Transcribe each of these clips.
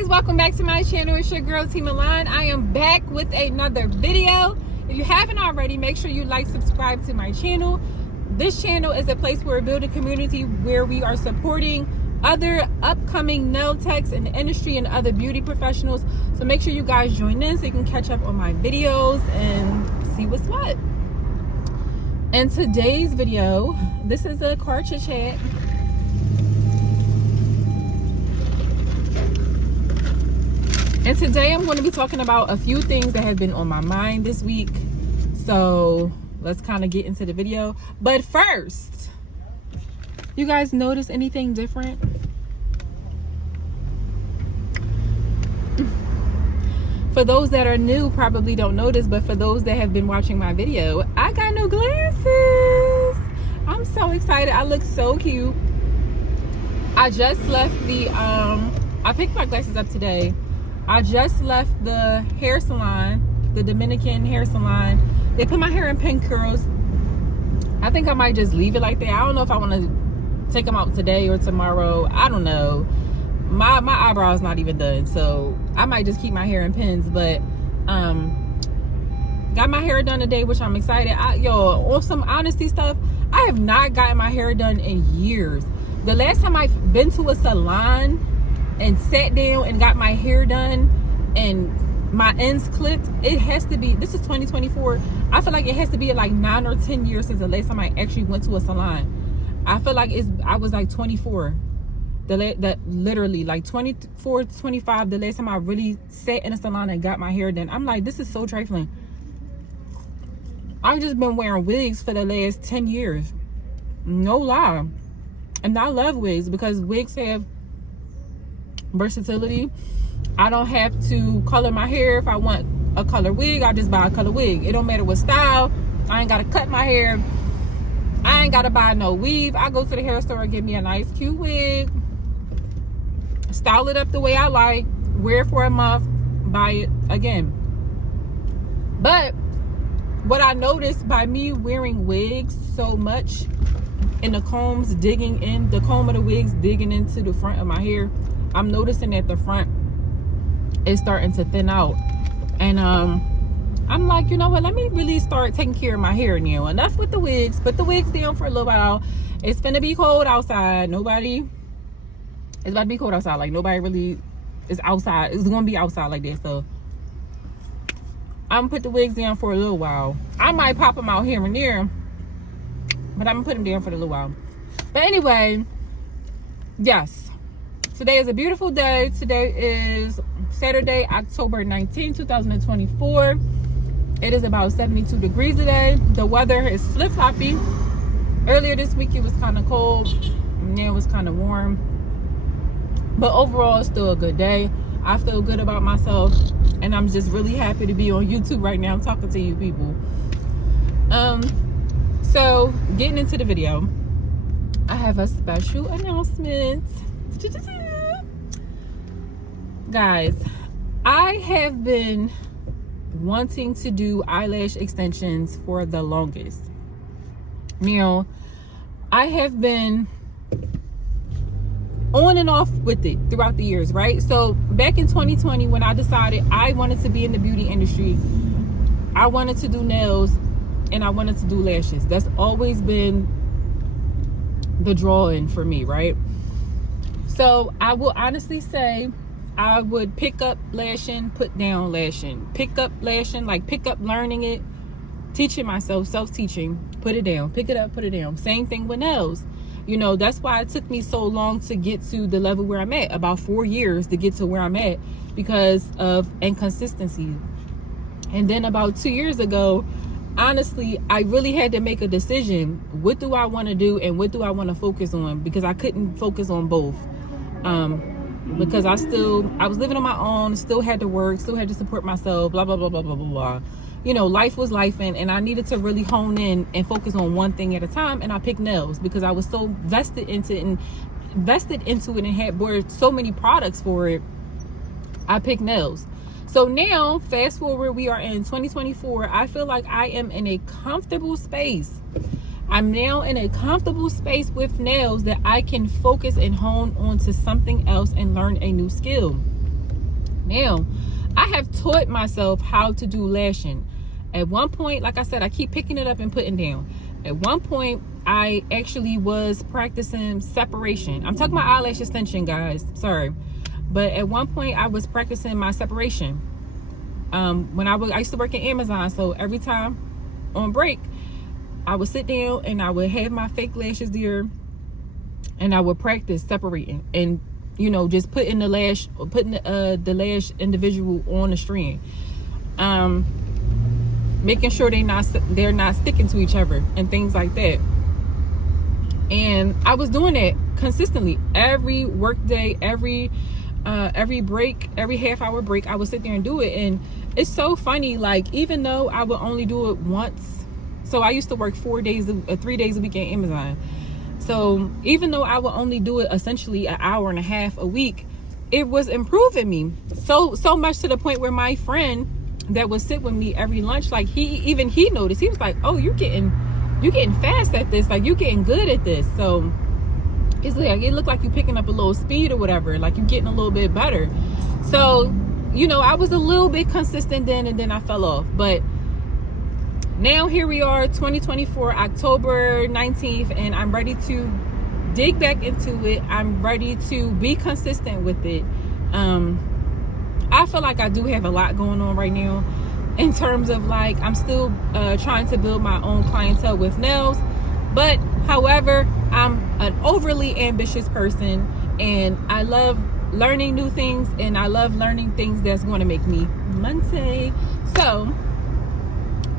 guys, welcome back to my channel. It's your girl T Milan. I am back with another video. If you haven't already, make sure you like, subscribe to my channel. This channel is a place where we build a community where we are supporting other upcoming nail techs in the industry and other beauty professionals. So make sure you guys join in so you can catch up on my videos and see what's what. In today's video, this is a car chit chat. And today I'm going to be talking about a few things that have been on my mind this week. So let's kind of get into the video. But first, you guys notice anything different? For those that are new, probably don't notice, but for those that have been watching my video, I got new glasses. I'm so excited. I look so cute. I just left the I picked my glasses up today. I just left the hair salon, the Dominican hair salon. They put my hair in pin curls. I think I might just leave it like that. I don't know if I want to take them out today or tomorrow. I don't know. My eyebrows not even done, so I might just keep my hair in pins. But got my hair done today, which I'm excited. On some honesty stuff, I have not gotten my hair done in years. The last time I've been to a salon and sat down and got my hair done and my ends clipped, it has to be, this is 2024, I feel like it has to be like 9 or 10 years since the last time I actually went to a salon. I feel like I was like 24, that literally like 24, 25, the last time I really sat in a salon and got my hair done. I'm like, this is so trifling. I've just been wearing wigs for the last 10 years, no lie. And I love wigs because wigs have versatility. I don't have to color my hair. If I want a color wig, I just buy a color wig. It don't matter what style. I ain't gotta cut my hair. I ain't gotta buy no weave. I go to the hair store and get me a nice cute wig, style it up the way I like, wear it for a month, buy it again. But what I noticed by me wearing wigs so much, and the combs digging in, the comb of the wigs digging into the front of my hair, I'm noticing that the front is starting to thin out. And I'm like, you know what, let me really start taking care of my hair now. Enough with the wigs. Put the wigs down for a little while. It's finna be cold outside. It's about to be cold outside. Like, nobody really is outside. It's gonna be outside like this. So I'm gonna put the wigs down for a little while. I might pop them out here and there, but I'm gonna put them down for a little while. But anyway, yes, today is a beautiful day. Today is Saturday, October 19, 2024. It is about 72 degrees today. The weather is flip-floppy. Earlier this week it was kind of cold. Now it was kind of warm. But overall, it's still a good day. I feel good about myself, and I'm just really happy to be on YouTube right now talking to you people. So getting into the video, I have a special announcement. Guys, I have been wanting to do eyelash extensions for the longest. Now, I have been on and off with it throughout the years, right? So back in 2020, when I decided I wanted to be in the beauty industry, I wanted to do nails and I wanted to do lashes. That's always been the drawing for me, right? So I will honestly say I would pick up lashing, put down lashing, pick up lashing, like pick up learning it, teaching myself, self-teaching, put it down, pick it up, put it down. Same thing with nails. You know, that's why it took me so long to get to the level where I'm at, about 4 years to get to where I'm at, because of inconsistency. And then about 2 years ago, honestly, I really had to make a decision. What do I want to do and what do I want to focus on? Because I couldn't focus on both. Because I was living on my own, still had to work, still had to support myself, blah, blah, blah, blah, blah, blah, blah. You know, life was life, and I needed to really hone in and focus on one thing at a time. And I picked nails because I was so vested into it and had bought so many products for it. I picked nails. So now, fast forward, we are in 2024. I feel like I am in a comfortable space. I'm now in a comfortable space with nails that I can focus and hone on to something else and learn a new skill. Now, I have taught myself how to do lashing. At one point, like I said, I keep picking it up and putting down. At one point, I actually was practicing separation. I'm talking about eyelash extension, guys. Sorry. But at one point, I was practicing my separation. When I used to work at Amazon, so every time on break, I would sit down and I would have my fake lashes there, and I would practice separating and, you know, just putting the lash individual on the strand, making sure they're not sticking to each other and things like that. And I was doing that consistently every work day, every break, every half-hour break. I would sit there and do it. And it's so funny, like, even though I would only do it once, so I used to work 3 days a week at Amazon. So even though I would only do it essentially an hour and a half a week, it was improving me so much, to the point where my friend that would sit with me every lunch, like, he noticed. He was like, oh, you're getting fast at this, like, you're getting good at this. So it's like, it looked like you're picking up a little speed or whatever, like you're getting a little bit better. So, you know, I was a little bit consistent then, and then I fell off. But now here we are, 2024, October 19th, and I'm ready to dig back into it. I'm ready to be consistent with it. I feel like I do have a lot going on right now in terms of, like, I'm still trying to build my own clientele with nails. But however, I'm an overly ambitious person, and I love learning new things, and I love learning things that's going to make me money. So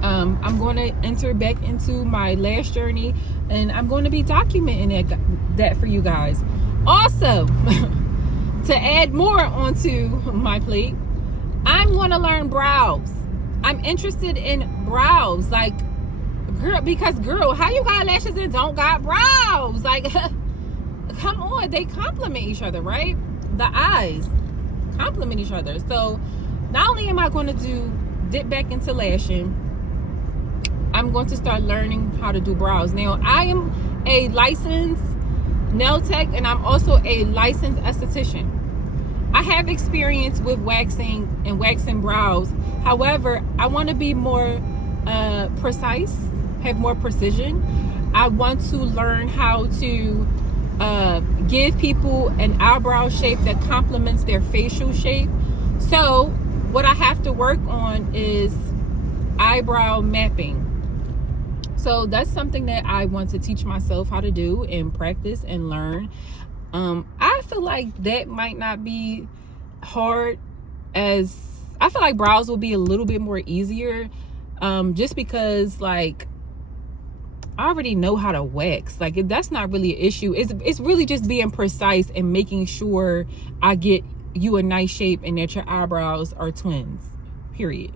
I'm going to enter back into my lash journey, and I'm going to be documenting that for you guys. Also, to add more onto my plate, I'm going to learn brows. I'm interested in brows. Like, girl, how you got lashes and don't got brows? Like, come on, they complement each other, right? The eyes complement each other. So not only am I going to dip back into lashing, I'm going to start learning how to do brows. Now, I am a licensed nail tech, and I'm also a licensed esthetician. I have experience with waxing brows. However, I want to be more precise, have more precision. I want to learn how to give people an eyebrow shape that complements their facial shape. So what I have to work on is eyebrow mapping. So that's something that I want to teach myself how to do and practice and learn. I feel like that might not be hard, as I feel like brows will be a little bit more easier, just because, like, I already know how to wax. Like, that's not really an issue. It's really just being precise and making sure I get you a nice shape and that your eyebrows are twins, period.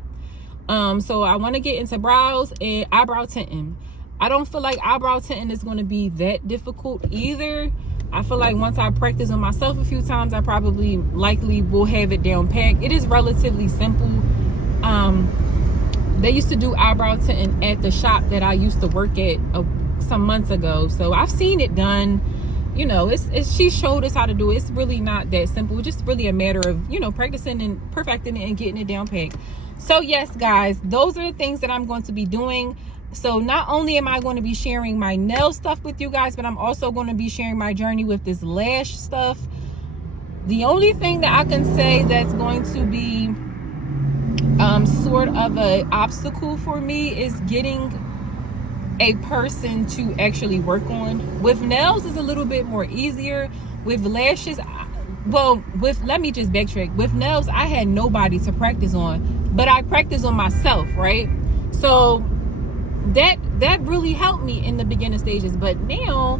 So I want to get into brows and eyebrow tinting. I don't feel like eyebrow tinting is going to be that difficult either. I feel like once I practice on myself a few times, I likely will have it down pat. It is relatively simple. They used to do eyebrow tinting at the shop that I used to work at some months ago. So I've seen it done. You know, she showed us how to do it. It's really not that simple. It's just really a matter of, you know, practicing and perfecting it and getting it down pat. So yes, guys, those are the things that I'm going to be doing. So not only am I going to be sharing my nail stuff with you guys, but I'm also going to be sharing my journey with this lash stuff. The only thing that I can say that's going to be sort of an obstacle for me is getting a person to actually work on. With nails is a little bit more easier. With lashes, let me just backtrack. With nails, I had nobody to practice on, but I practiced on myself, right? So that really helped me in the beginning stages. But now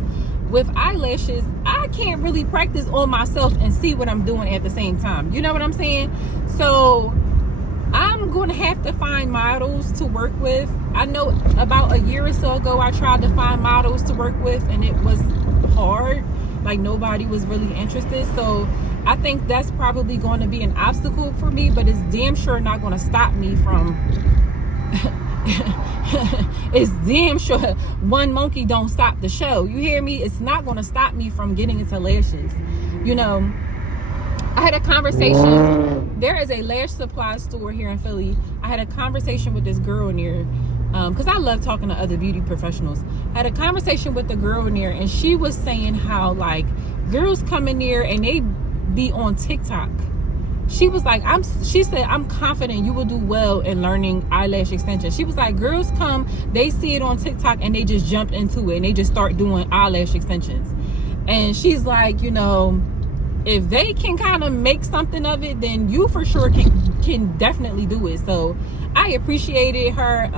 with eyelashes, I can't really practice on myself and see what I'm doing at the same time. You know what I'm saying? So I'm going to have to find models to work with. I know about a year or so ago, I tried to find models to work with, and it was hard. Like, nobody was really interested. So I think that's probably going to be an obstacle for me, but it's damn sure not going to stop me from it's damn sure one monkey don't stop the show. You hear me? It's not going to stop me from getting into lashes. You know, I had a conversation. There is a lash supply store here in Philly. I had a conversation with this girl in there because I love talking to other beauty professionals. I had a conversation with the girl in there, and she was saying how like girls come in there and they be on TikTok. She was like, she said, I'm confident you will do well in learning eyelash extensions. She was like, girls come, they see it on TikTok and they just jump into it and they just start doing eyelash extensions. And she's like, you know, if they can kind of make something of it, then you for sure can definitely do it. So I appreciated her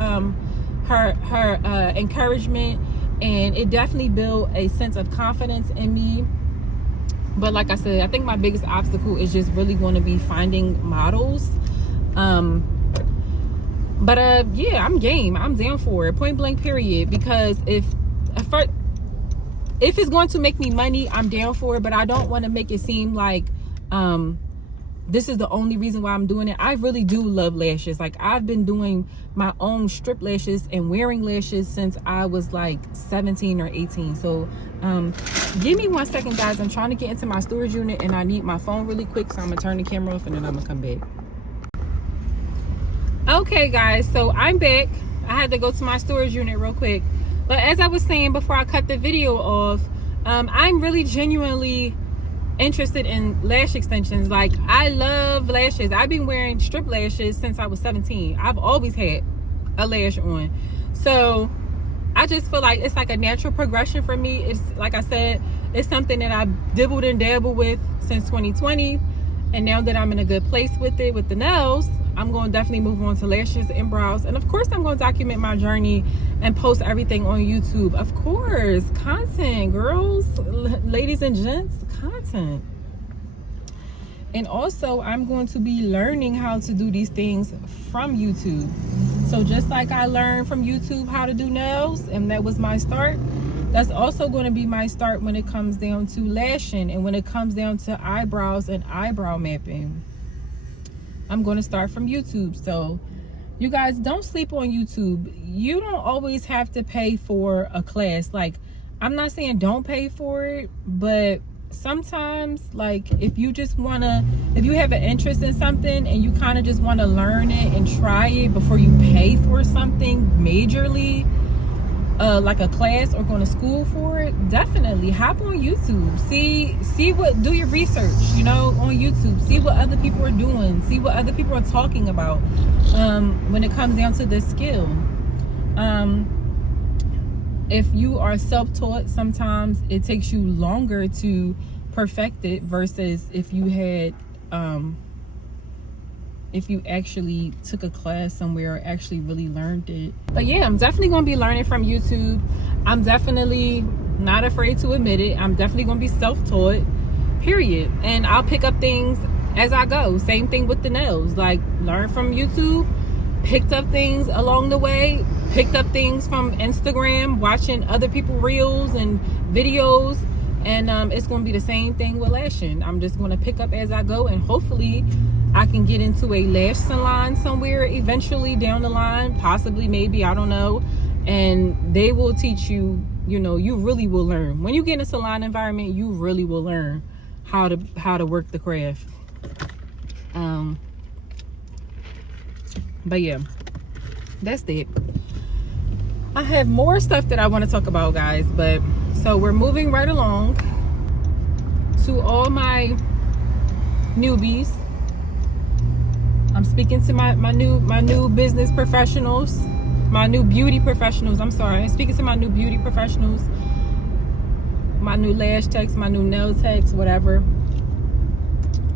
encouragement, and it definitely built a sense of confidence in me. But like I said, I think my biggest obstacle is just really going to be finding models. Yeah, I'm game. I'm down for it. Point blank period. Because if it's going to make me money, I'm down for it. But I don't want to make it seem like this is the only reason why I'm doing it. I really do love lashes. Like, I've been doing my own strip lashes and wearing lashes since I was like 17 or 18. So give me 1 second, guys. I'm trying to get into my storage unit and I need my phone really quick, so I'm gonna turn the camera off and then I'm gonna come back. Okay guys, so I'm back. I had to go to my storage unit real quick, but as I was saying before I cut the video off, I'm really genuinely interested in lash extensions. Like, I love lashes. I've been wearing strip lashes since I was 17. I've always had a lash on, so I just feel like it's like a natural progression for me. It's like I said, it's something that I dibbled and dabbled with since 2020, and now that I'm in a good place with it, with the nails, I'm going to definitely move on to lashes and brows. And of course, I'm going to document my journey and post everything on YouTube. Of course, content, girls, ladies and gents, content. And also, I'm going to be learning how to do these things from YouTube. So just like I learned from YouTube how to do nails, and that was my start, that's also going to be my start when it comes down to lashing and when it comes down to eyebrows and eyebrow mapping. I'm going to start from YouTube. So you guys, don't sleep on YouTube. You don't always have to pay for a class. Like, I'm not saying don't pay for it, but sometimes, like, if you have an interest in something and you kind of just want to learn it and try it before you pay for something majorly, like a class or going to school for it, definitely hop on YouTube. Do your research, you know, on YouTube. See what other people are doing. See what other people are talking about when it comes down to this skill. If you are self-taught, sometimes it takes you longer to perfect it versus if you had if you actually took a class somewhere or actually really learned it. But yeah, I'm definitely going to be learning from YouTube. I'm definitely not afraid to admit it. I'm definitely going to be self-taught, period. And I'll pick up things as I go. Same thing with the nails. Like, learn from YouTube, picked up things along the way, picked up things from Instagram, watching other people's reels and videos. And it's going to be the same thing with lashing. I'm just going to pick up as I go, and hopefully I can get into a lash salon somewhere eventually down the line, possibly, maybe, I don't know. And they will teach you, you know, you really will learn. When you get in a salon environment, you really will learn how to work the craft. But yeah, that's it. I have more stuff that I want to talk about, guys, but so we're moving right along. To all my newbies, I'm speaking to my new business professionals, my new beauty professionals. I'm sorry, I'm speaking to my new beauty professionals, my new lash techs, my new nail techs, whatever.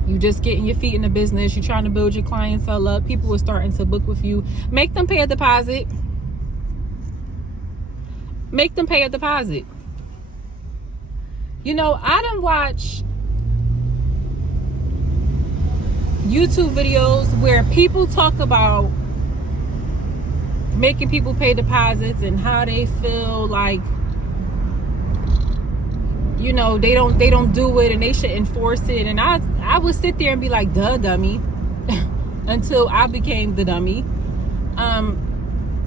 You just getting your feet in the business. You're trying to build your clientele up. People are starting to book with you. Make them pay a deposit. Make them pay a deposit. You know, I done watch YouTube videos where people talk about making people pay deposits and how they feel like, you know, they don't do it and they should enforce it. And I would sit there and be like, duh, dummy, until I became the dummy.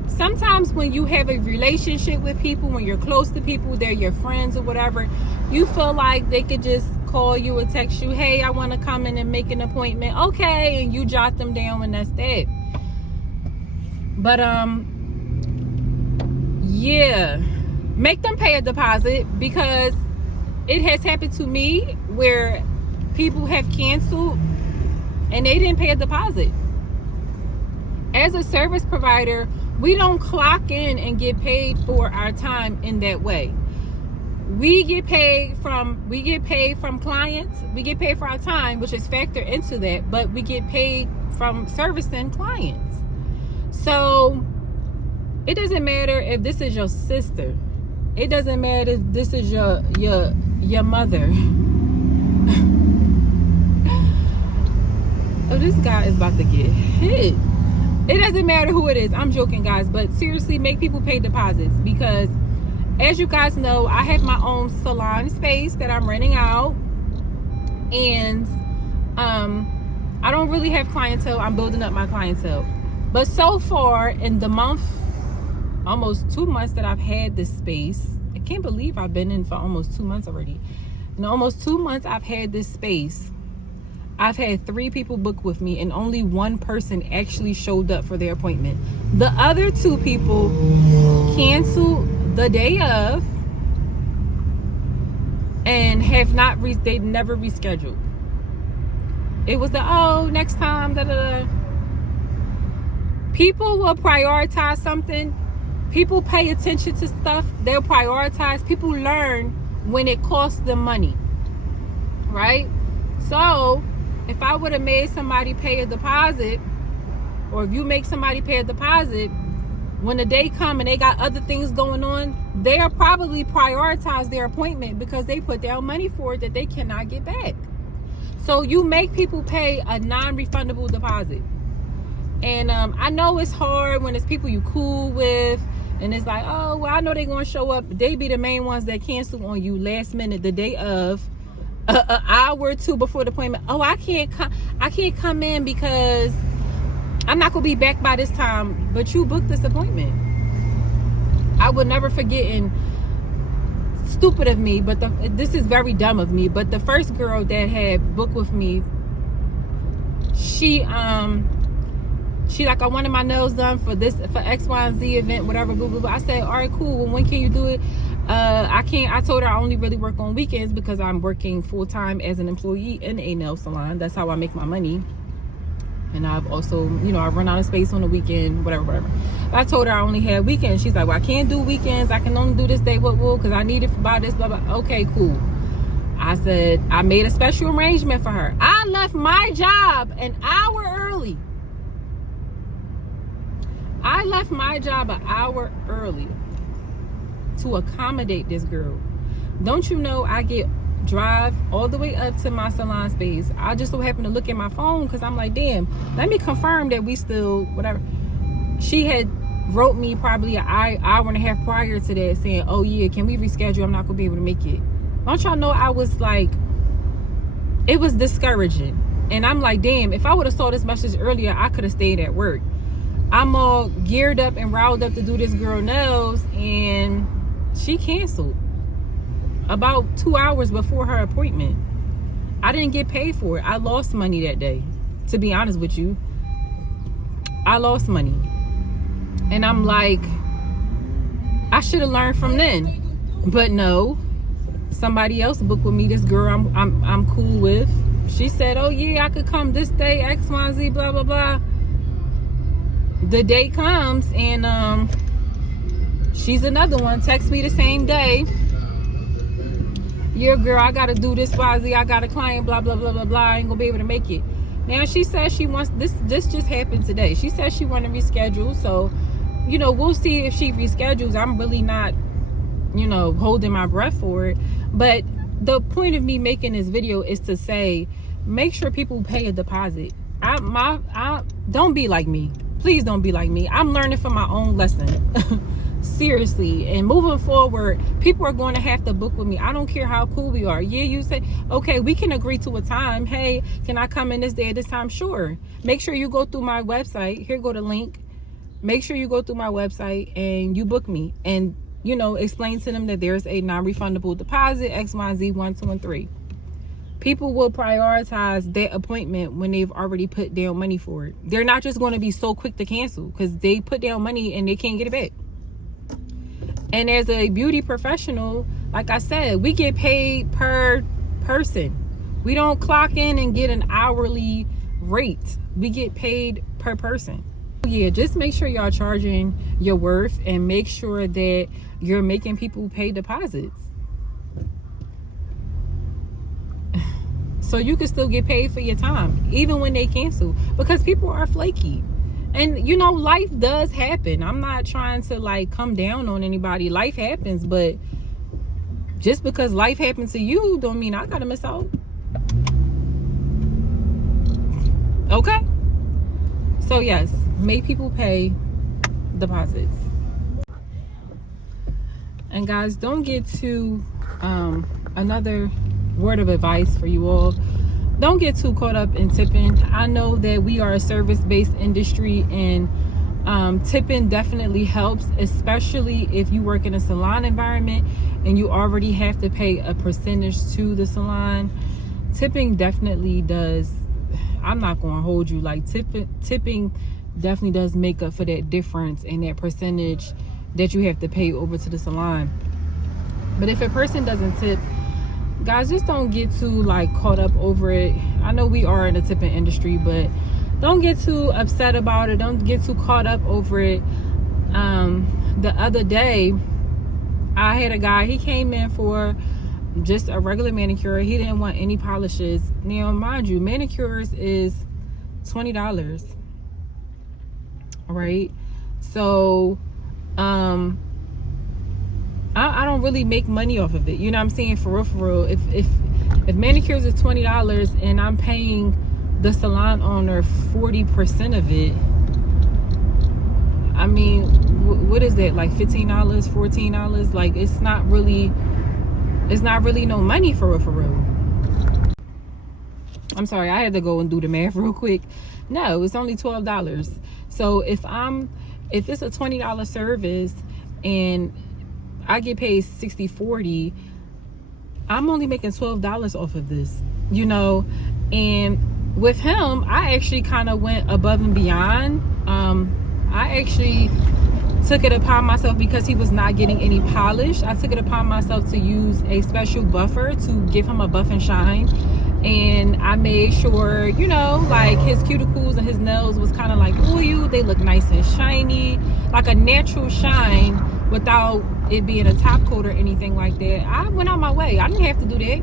Sometimes when you have a relationship with people, when you're close to people, they're your friends or whatever, you feel like they could just call you or text you, hey, I want to come in and make an appointment. Okay, and you jot them down and that's it. But yeah, make them pay a deposit, because it has happened to me where people have canceled and they didn't pay a deposit. As a service provider, we don't clock in and get paid for our time in that way. We get paid from clients. We get paid for our time, which is factored into that, but we get paid from servicing clients. So it doesn't matter if this is your sister. It doesn't matter if this is your mother. Oh, this guy is about to get hit. It doesn't matter who it is. I'm joking, guys, but seriously, make people pay deposits, because as you guys know, I have my own salon space that I'm renting out, and I don't really have clientele. I'm building up my clientele. But so far in the month, almost 2 months that I've had this space, I can't believe I've been in for almost 2 months already. In almost 2 months I've had this space, I've had 3 people book with me, and only 1 person actually showed up for their appointment. The other 2 people canceled the day of and they never rescheduled. It was next time, People will prioritize something. People pay attention to stuff. They'll prioritize. People learn when it costs them money, right? So if I would have made somebody pay a deposit, or if you make somebody pay a deposit, when the day come and they got other things going on, they'll probably prioritize their appointment because they put down money for it that they cannot get back. So you make people pay a non-refundable deposit. And I know it's hard when it's people you cool with, and it's like, oh, well, I know they're going to show up. They be the main ones that cancel on you last minute, the day of, an hour or 2 before the appointment. Oh, I can't come in because I'm not going to be back by this time. But you booked this appointment. I will never forget, and stupid of me, but this is very dumb of me, but the first girl that had booked with me, she like, I wanted my nails done for X, Y, and Z event, whatever, blah, blah, blah. I said, all right, cool. Well, when can you do it? I told her I only really work on weekends because I'm working full-time as an employee in a nail salon. That's how I make my money. And I've also, I run out of space on the weekend, whatever. But I told her I only had weekends. She's like, well, I can't do weekends. I can only do this day, because I need it by this, blah, blah. Okay, cool. I said, I made a special arrangement for her. I left my job an hour early. I left my job an hour early to accommodate this girl. Don't you know I drive all the way up to my salon space? I just so happen to look at my phone because I'm like, damn, let me confirm that we still, whatever. She had wrote me probably an hour and a half prior to that saying, oh yeah, can we reschedule? I'm not gonna be able to make it. Don't y'all know I was like, it was discouraging. And I'm like, damn, if I would have saw this message earlier, I could have stayed at work. I'm all geared up and riled up to do this girl nails, and she canceled about 2 hours before her appointment. I didn't get paid for it. I lost money that day, to be honest with you. I lost money. And I'm like, I should have learned from then. But no, somebody else booked with me, this girl I'm cool with. She said, oh yeah, I could come this day, X, Y, Z, blah, blah, blah. The day comes, and she's another one. Text me the same day. Yeah, girl, I gotta do this, YZ. I got a client, blah, blah, blah, blah, blah. I ain't gonna be able to make it. Now she says she wants this just happened today. She says she want to reschedule. So, we'll see if she reschedules. I'm really not, holding my breath for it. But the point of me making this video is to say, make sure people pay a deposit. Don't be like me. Please don't be like me. I'm learning from my own lesson. Seriously. And moving forward, people are going to have to book with me. I don't care how cool we are. Yeah, you say, okay, we can agree to a time. Hey, can I come in this day at this time? Sure. Make sure you go through my website. Here go the link. Make sure you go through my website and you book me. And, explain to them that there's a non-refundable deposit, X, Y, Z, 1, 2, and 3. People will prioritize that appointment when they've already put down money for it. They're not just going to be so quick to cancel because they put down money and they can't get it back. And as a beauty professional, like I said, we get paid per person. We don't clock in and get an hourly rate. We get paid per person. Yeah, just make sure y'all charging your worth and make sure that you're making people pay deposits. So you can still get paid for your time, even when they cancel, because people are flaky. And you know, life does happen. I'm not trying to like come down on anybody. Life happens, but just because life happens to you don't mean I gotta miss out. Okay? So yes, make people pay deposits. And guys, don't get too another word of advice for you all, don't get too caught up in tipping. I know that we are a service-based industry, and tipping definitely helps, especially if you work in a salon environment and you already have to pay a percentage to the salon. Tipping definitely does, I'm not going to hold you, like tipping definitely does make up for that difference and that percentage that you have to pay over to the salon. But if a person doesn't tip, guys, just don't get too like caught up over it. I know we are in the tipping industry, but don't get too upset about it. Don't get too caught up over it. The other day I had a guy, he came in for just a regular manicure. He didn't want any polishes. Now mind you, manicures is $20. All right, so I don't really make money off of it, you know what I'm saying, for real. If manicures is $20 and I'm paying the salon owner 40% of it, I mean, what is that, like $15, $14? Like, it's not really no money for real. I'm sorry, I had to go and do the math real quick. No, it's only $12. So if it's a $20 service and I get paid $60-40, I'm only making $12 off of this, you know. And with him, I actually kind of went above and beyond. I actually took it upon myself, because he was not getting any polish, I took it upon myself to use a special buffer to give him a buff and shine. And I made sure, you know, like his cuticles and his nails was kind of like oil. They look nice and shiny, like a natural shine, without it being a top coat or anything like that. I went out my way. I didn't have to do that.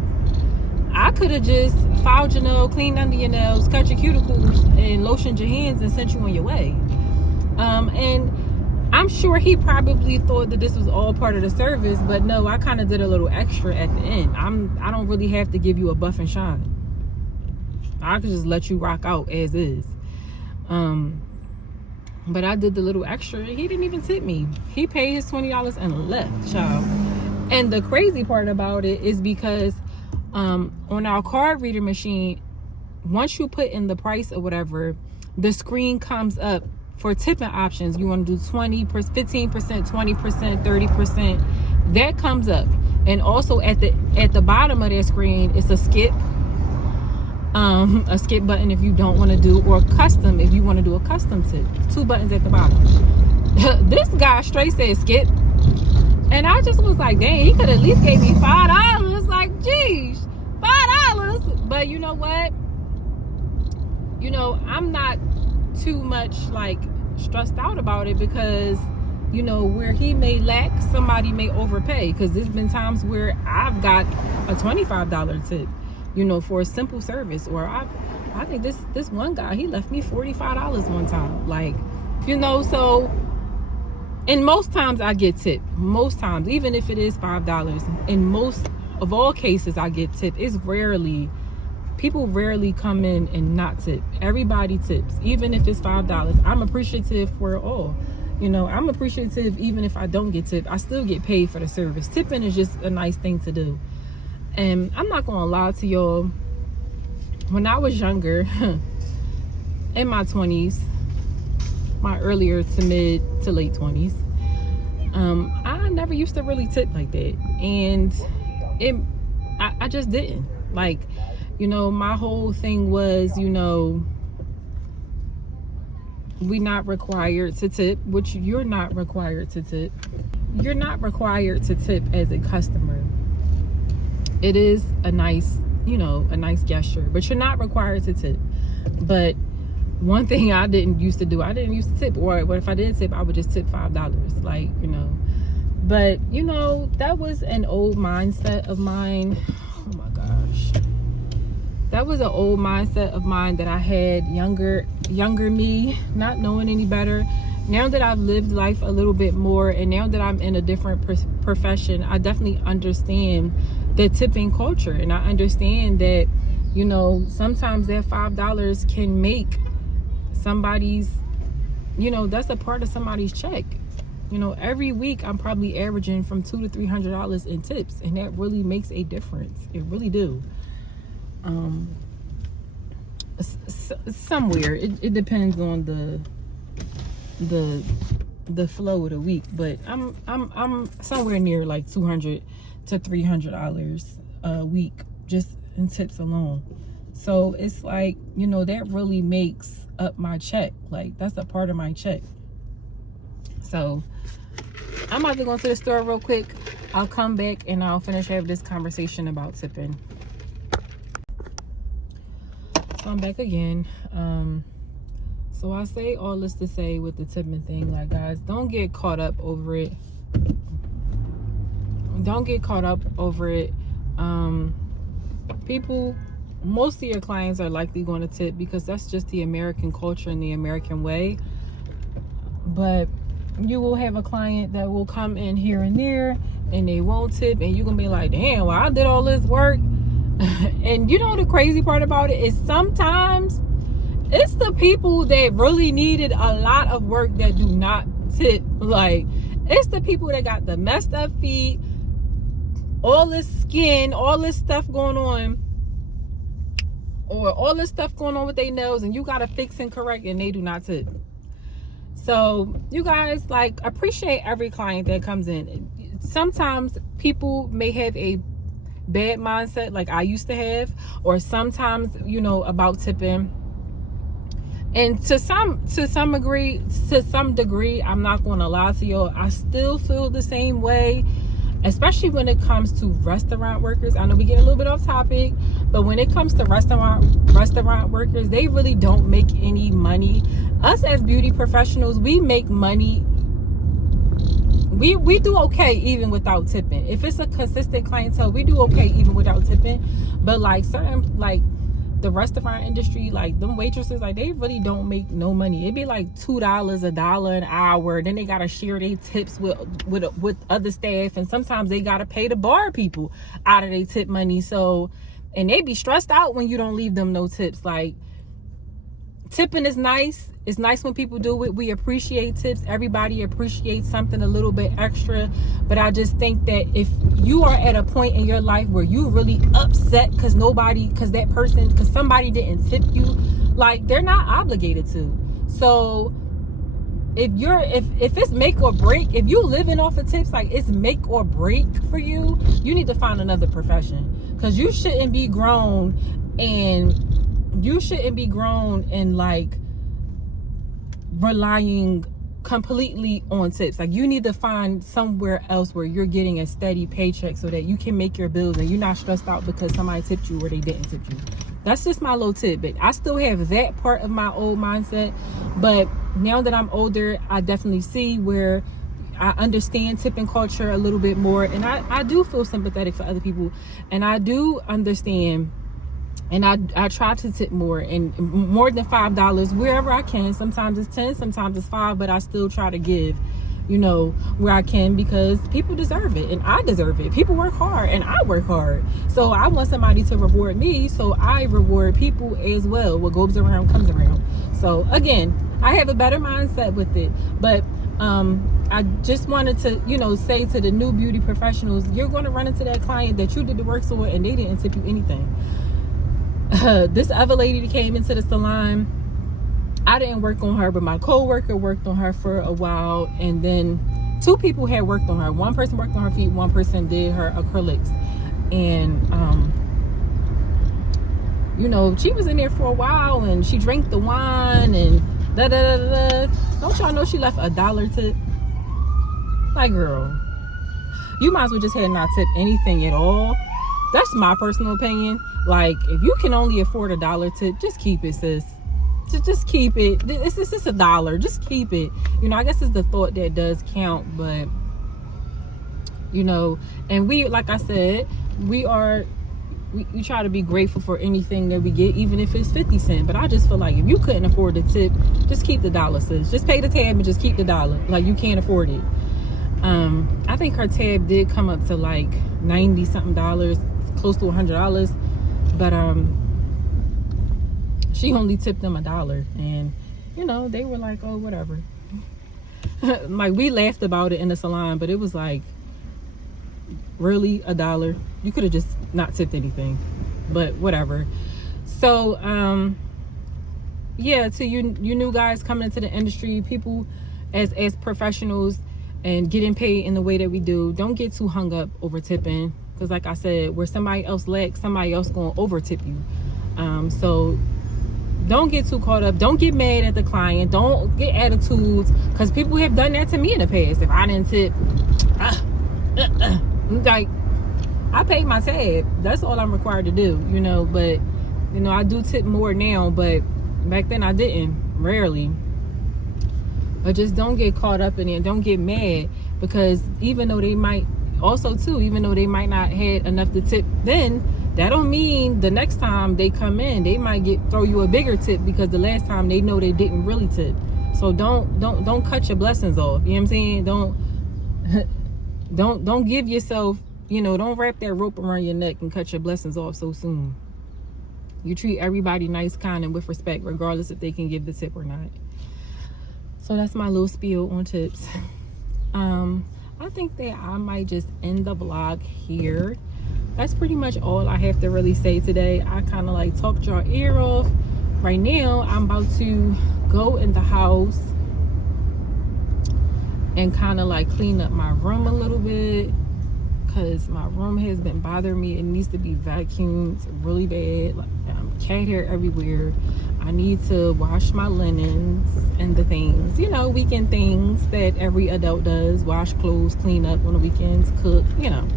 I could have just filed your nail, cleaned under your nails, cut your cuticles, and lotioned your hands and sent you on your way. And I'm sure he probably thought that this was all part of the service, but no, I kind of did a little extra at the end. I don't really have to give you a buff and shine. I could just let you rock out as is. But I did the little extra. He didn't even tip me. He paid his $20 and left, child. And the crazy part about it is because on our card reader machine, once you put in the price or whatever, the screen comes up for tipping options. You want to do 20%, 15%, 20%, 30%. That comes up. And also at the bottom of that screen, it's a skip button if you don't want to do, or custom if you want to do a custom tip. 2 buttons at the bottom. This guy straight said skip, and I just was like, dang, he could at least gave me $5. Like, geez, $5. But you know what, you know, I'm not too much like stressed out about it, because you know, where he may lack, somebody may overpay, because there's been times where I've got a $25 tip, you know, for a simple service. Or I think this one guy, he left me $45 one time, like, you know. So, and most times I get tipped, most times, even if it is $5, in most of all cases I get tipped. It's rarely, people rarely come in and not tip. Everybody tips, even if it's $5. I'm appreciative for it all. You know, I'm appreciative even if I don't get tipped. I still get paid for the service. Tipping is just a nice thing to do. And I'm not gonna lie to y'all, when I was younger, in my 20s, my earlier to mid to late 20s, I never used to really tip like that. And I just didn't. Like, You know, my whole thing was, you know, we not required to tip, which you're not required to tip. You're not required to tip as a customer. It is a nice, you know, a nice gesture, but you're not required to tip. But one thing I didn't used to do, I didn't used to tip, or if I did tip, I would just tip $5, like, you know. But, you know, that was an old mindset of mine. Oh my gosh. That was an old mindset of mine that I had younger me, not knowing any better. Now that I've lived life a little bit more, and now that I'm in a different profession, I definitely understand the tipping culture. And I understand that, you know, sometimes that $5 can make somebody's, you know, that's a part of somebody's check. You know, every week I'm probably averaging from $200 to $300 in tips, and that really makes a difference. It really do. Somewhere it depends on the flow of the week, but I'm somewhere near like $200 to $300 a week just in tips alone. So it's like, you know, that really makes up my check. Like, that's a part of my check. So I'm about to go into the store real quick. I'll come back and I'll finish having this conversation about tipping. So I'm back again. So I say all this to say with the tipping thing, like, guys, don't get caught up over it. Don't get caught up over it. People, most of your clients are likely going to tip because that's just the American culture and the American way. But you will have a client that will come in here and there and they won't tip, and you're gonna be like, damn, well, I did all this work. And you know, the crazy part about it is sometimes it's the people that really needed a lot of work that do not tip. Like, it's the people that got the messed up feet, all this skin, all this stuff going on, or all this stuff going on with their nails, and you gotta fix and correct, and they do not tip. So you guys, like, appreciate every client that comes in. Sometimes people may have a bad mindset like I used to have, or sometimes, you know, about tipping. And to some degree, I'm not going to lie to y'all, I still feel the same way, especially when it comes to restaurant workers. I know we get a little bit off topic, but when it comes to restaurant workers, they really don't make any money. Us as beauty professionals, we make money. We do okay even without tipping. If it's a consistent clientele, we do okay even without tipping. But like certain, like the restaurant industry, like them waitresses, like they really don't make no money. It'd be like $2, $1 an hour. Then they gotta share their tips with other staff, and sometimes they gotta pay the bar people out of their tip money. So, and they be stressed out when you don't leave them no tips. Like, tipping is nice. It's nice when people do it. We appreciate tips. Everybody appreciates something a little bit extra. But I just think that if you are at a point in your life where you really upset because somebody didn't tip you, like, they're not obligated to. So if it's make or break, if you living off of tips, like, it's make or break for you, you need to find another profession, because you shouldn't be grown and like relying completely on tips. Like, you need to find somewhere else where you're getting a steady paycheck so that you can make your bills and you're not stressed out because somebody tipped you or they didn't tip you. That's just my little tidbit. I still have that part of my old mindset, but now that I'm older, I definitely see where I understand tipping culture a little bit more, and I do feel sympathetic for other people, and I do understand. And I try to tip more, and more than $5 wherever I can. Sometimes it's 10, sometimes it's 5, but I still try to give, you know, where I can, because people deserve it and I deserve it. People work hard and I work hard. So I want somebody to reward me, so I reward people as well. What goes around comes around. So again, I have a better mindset with it. But I just wanted to, you know, say to the new beauty professionals, you're going to run into that client that you did the work for and they didn't tip you anything. This other lady that came into the salon, I didn't work on her, but my co-worker worked on her for a while, and then 2 people had worked on her. One person worked on her feet, one person did her acrylics, and you know, she was in there for a while and she drank the wine and da da da da. Don't y'all know she left $1 tip? Like, girl, you might as well just had not tip anything at all. That's my personal opinion. Like, if you can only afford $1 tip, just keep it, sis. Just keep it. It's just $1. Just keep it. You know, I guess it's the thought that does count, but you know, and we, like I said, we try to be grateful for anything that we get, even if it's 50 cents. But I just feel like if you couldn't afford the tip, just keep the $1, sis. Just pay the tab and just keep the $1. Like, you can't afford it. I think her tab did come up to like 90 something dollars, close to $100, but she only tipped them $1, and you know, they were like, oh, whatever. Like, we laughed about it in the salon, but it was like, really, $1? You could have just not tipped anything, but whatever. So yeah, to you new guys coming into the industry, people as professionals and getting paid in the way that we do, don't get too hung up over tipping, because like I said, where somebody else lacks, somebody else gonna over tip you. So don't get too caught up. Don't get mad at the client. Don't get attitudes, because people have done that to me in the past. If I didn't tip, like, I paid my tab. That's all I'm required to do, you know. But you know, I do tip more now, but back then I didn't, rarely. But just don't get caught up in it. Don't get mad, because even though they might also too, even though they might not had enough to tip then, that don't mean the next time they come in they might throw you a bigger tip, because the last time they know they didn't really tip. So don't cut your blessings off. You know what I'm saying? Don't give yourself, you know, don't wrap that rope around your neck and cut your blessings off so soon. You treat everybody nice, kind, and with respect, regardless if they can give the tip or not. So that's my little spiel on tips. I think that I might just end the vlog here. That's pretty much all I have to really say today. I kind of like talked your ear off. Right now, I'm about to go in the house and kind of like clean up my room a little bit, because my room has been bothering me. It needs to be vacuumed really bad. Like, cat hair everywhere. I need to wash my linens and the things, you know, weekend things that every adult does. Wash clothes, clean up on the weekends, cook, you know.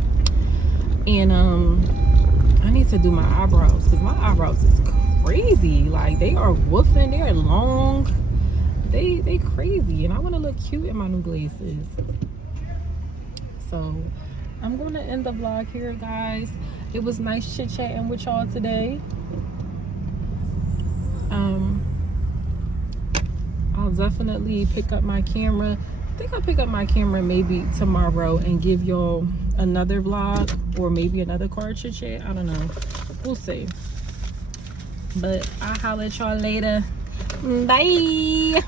And I need to do my eyebrows, because my eyebrows is crazy. Like, they are woofing, they are long, they crazy, and I want to look cute in my new glasses. So I'm gonna end the vlog here, guys. It was nice chit-chatting with y'all today. I'll definitely pick up my camera. I think I'll pick up my camera maybe tomorrow and give y'all another vlog, or maybe another car chit-chat. I don't know, we'll see. But I'll holler at y'all later. Bye.